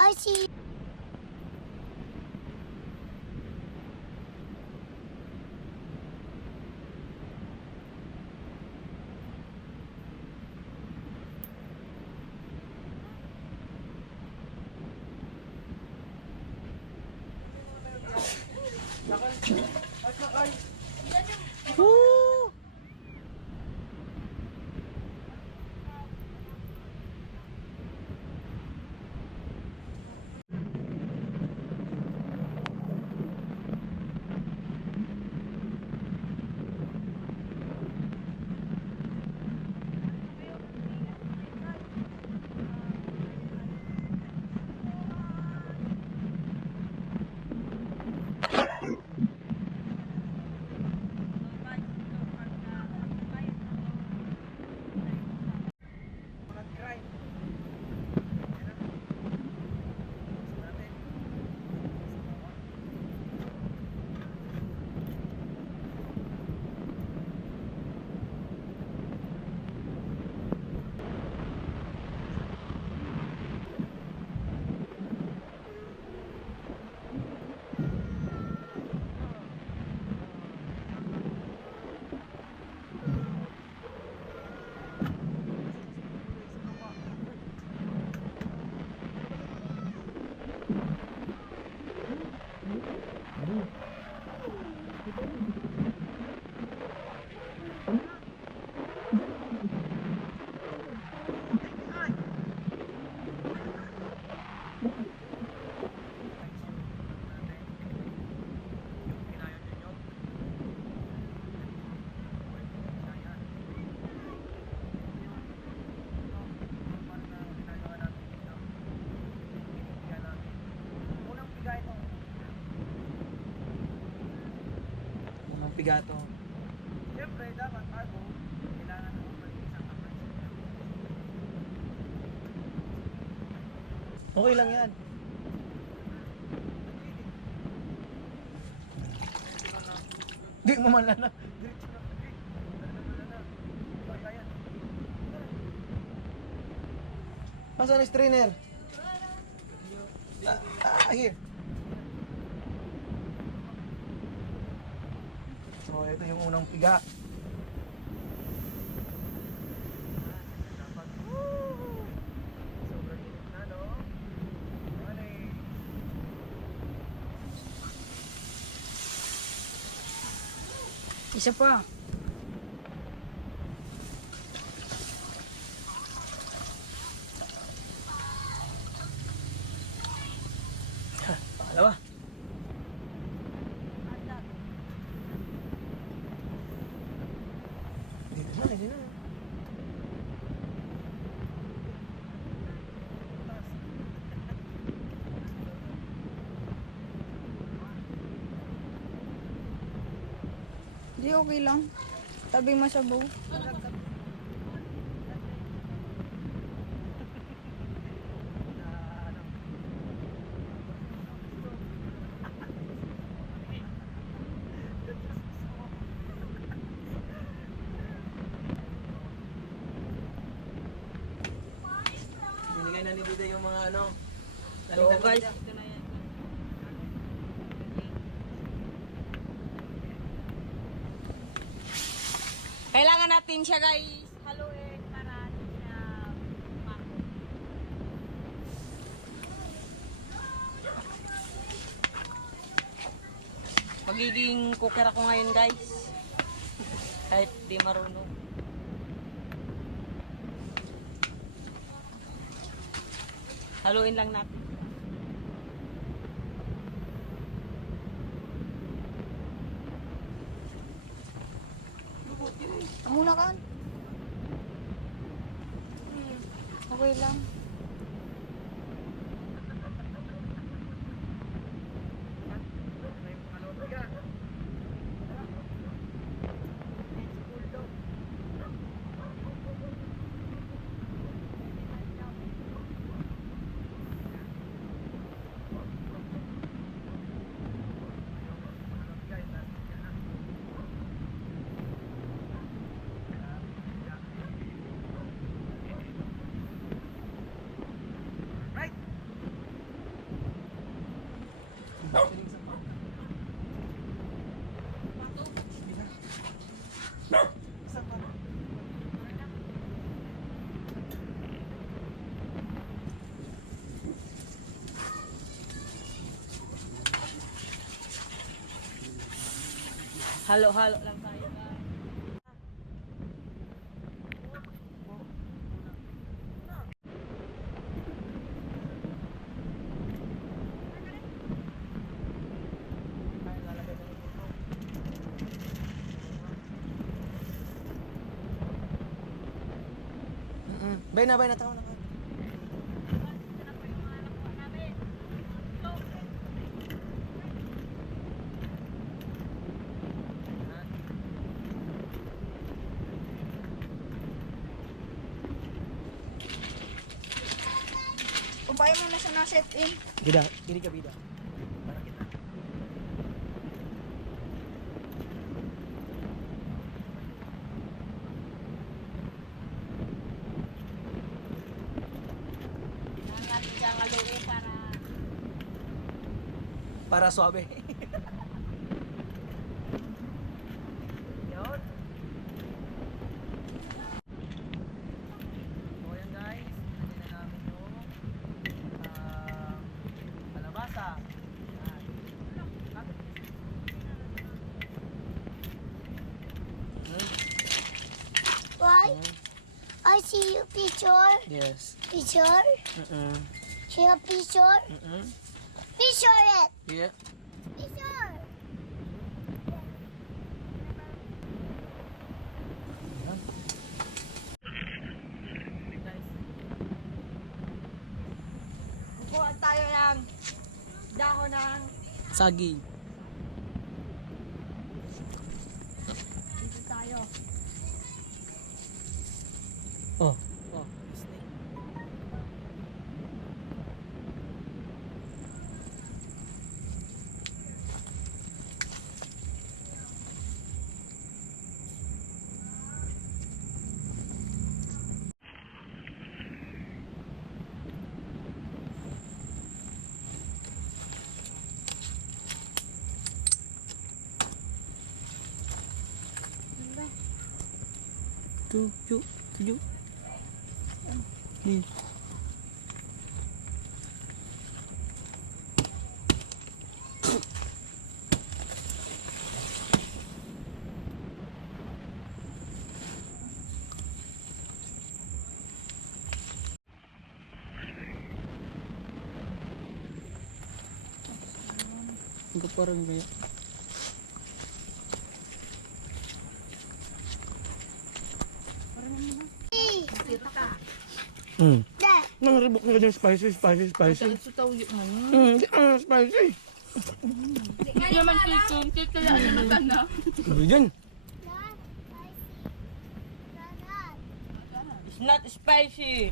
I see. Woo! Pigato. Siyempre, dapat bago, kailangan mo mag-isang kapatid. Okay lang yan. Di mo man lang. Diretso na pati. Dala. Kaya. Asan ang strainer? Here. So, ito yung unang piga. Dapat. Sobrang init na, no? Ano eh. Isa pa. Pangalawa. Hindi na. Di okay lang. Tabi masabaw. Binigay na ni Bida yung mga ano. So guys, ito na yan. Kailangan natin siya guys haluin para hindi siya mako. Magiging cooker ako ngayon guys. Kahit di marunong. Haluin lang natin. Muna ka. Okay lang. May pangalawang piga. School daw. Halo-halo lang tayo guys. Ay, lalagay na yung puto. Bay na, tao na ka. Umpay mo na siya na set in. Bida, diri ka bida. Para kita. Nangat siya nga luwi para Para suabe. Yun. So yan guys, nilagyan na namin yung kalabasa. Yan. Why? I see you picture. Yes. Picture. See a picture. Picture it. Yeah. Picture. Guys, Kuha tayo ng dahon ng Sagi. dito tayo. Oh. Tujuh. Nih. Enggak parang banyak. Dad. Nang ribok na dyan spicy. ito tao yun. Spicy. Hindi naman chicken, kaya ano na sana. Dyan. Dad, I see. Dad. It's not spicy.